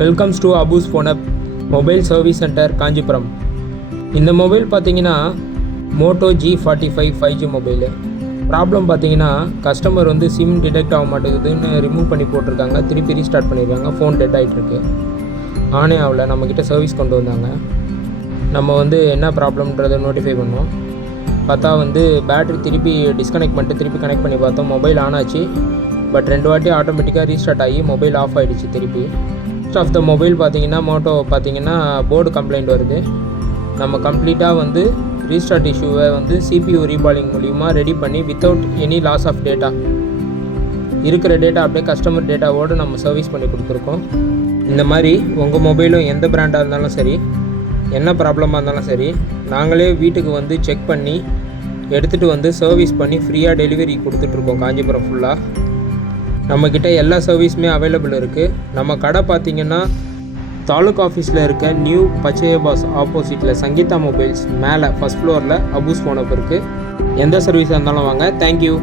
Welcomes to அபூஸ் phone up mobile service center Kanchipuram. இந்த mobile பார்த்தீங்கன்னா Moto G45 5G mobile. Problem பார்த்தீங்கன்னா customer வந்து சிம் டிடெக்ட் ஆக மாட்டேங்குதுன்னு ரிமூவ் பண்ணி போட்டிருக்காங்க. திருப்பி ரீஸ்டார்ட் பண்ணியிருக்காங்க. ஃபோன் டெட் ஆகிட்டுருக்கு. ஆனே ஆகல. நம்மக்கிட்ட சர்வீஸ் கொண்டு வந்தாங்க. நம்ம வந்து என்ன ப்ராப்ளம்ன்றதை நோட்டிஃபை பண்ணோம். பார்த்தா வந்து பேட்ரி திருப்பி டிஸ்கனெக்ட் பண்ணிட்டு திருப்பி கனெக்ட் பண்ணி பார்த்தோம். மொபைல் ஆன் ஆச்சு. பட் 2 வாட்டி ஆட்டோமேட்டிக்காக ரீஸ்டார்ட் ஆகி மொபைல் ஆஃப் ஆகிடுச்சு. திருப்பி ஆஃப் த மொபைல் பார்த்தீங்கன்னா மோட்டோ பார்த்தீங்கன்னா போர்டு கம்ப்ளைண்ட் வருது. நம்ம கம்ப்ளீட்டாக வந்து ரீஸ்டார்ட் இஷ்யூவை வந்து CPU ரீபாலிங் மூலிமா ரெடி பண்ணி without any loss of data இருக்கிற டேட்டா அப்படியே கஸ்டமர் டேட்டாவோடு நம்ம சர்வீஸ் பண்ணி கொடுத்துருக்கோம். இந்த மாதிரி உங்கள் மொபைலும் எந்த பிராண்டாக இருந்தாலும் சரி, என்ன ப்ராப்ளமாக இருந்தாலும் சரி, நாங்களே வீட்டுக்கு வந்து செக் பண்ணி எடுத்துகிட்டு வந்து சர்வீஸ் பண்ணி ஃப்ரீயாக டெலிவரி கொடுத்துட்ருக்கோம். காஞ்சிபுரம் ஃபுல்லாக நம்மக்கிட்ட எல்லா சர்வீஸுமே அவைலபிள் இருக்குது. நம்ம கடை பார்த்திங்கன்னா தாலுக் ஆஃபீஸில் இருக்க நியூ பச்சைய பாஸ் ஆப்போசிட்டில் சங்கீதா மொபைல்ஸ் மேலே ஃபஸ்ட் ஃப்ளோரில் அபூஸ் ஃபோன் அப் இருக்குது. எந்த சர்வீஸாக இருந்தாலும் வாங்க. தேங்க்யூ.